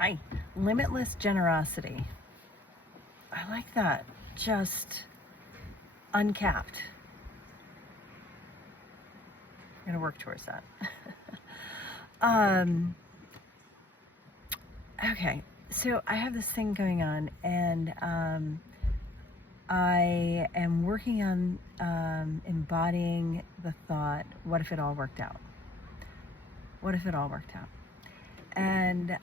Hi. Limitless generosity. I like that. Just uncapped. I'm gonna work towards that. Okay, so I have this thing going on, and I am working on embodying the thought, what if it all worked out? What if it all worked out? And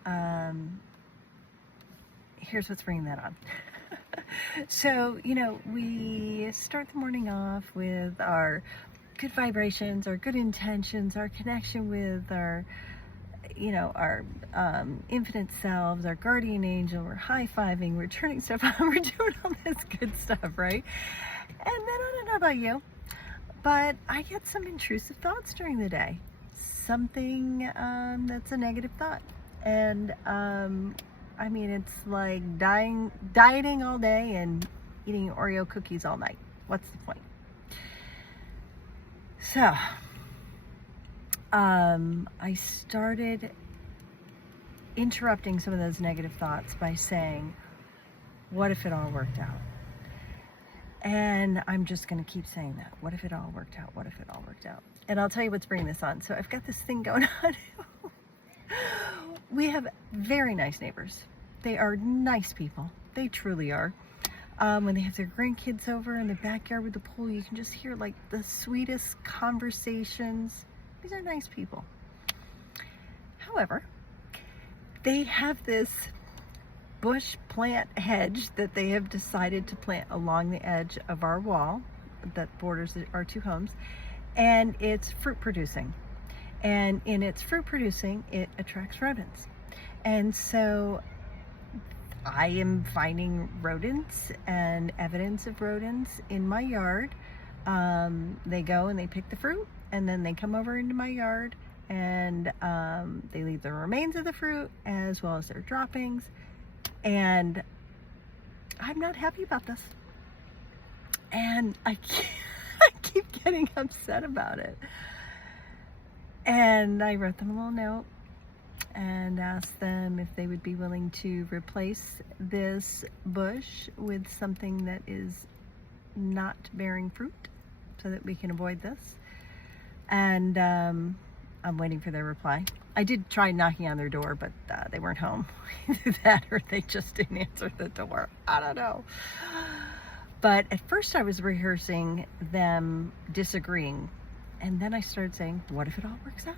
here's what's bringing that on. So, we start the morning off with our good vibrations, our good intentions, our connection with our infinite selves, our guardian angel. We're high-fiving, we're turning stuff on, we're doing all this good stuff, right? And then I don't know about you, but I get some intrusive thoughts during the day. Something that's a negative thought. And it's like dieting all day and eating Oreo cookies all night. What's the point? So, I started interrupting some of those negative thoughts by saying, what if it all worked out? And I'm just going to keep saying that. What if it all worked out? What if it all worked out? And I'll tell you what's bringing this on. So I've got this thing going on. We have very nice neighbors. They are nice people. They truly are. When they have their grandkids over in the backyard with the pool, you can just hear like the sweetest conversations. These are nice people. However, they have this bush plant hedge that they have decided to plant along the edge of our wall that borders our two homes, and it's fruit producing. And in its fruit producing, it attracts rodents. And so I am finding rodents and evidence of rodents in my yard. They go and they pick the fruit, and then they come over into my yard, and they leave the remains of the fruit as well as their droppings. And I'm not happy about this. And I keep getting upset about it. And I wrote them a little note and asked them if they would be willing to replace this bush with something that is not bearing fruit so that we can avoid this. And I'm waiting for their reply. I did try knocking on their door, but they weren't home. Either that or they just didn't answer the door. I don't know. But at first I was rehearsing them disagreeing. And then I started saying, what if it all works out?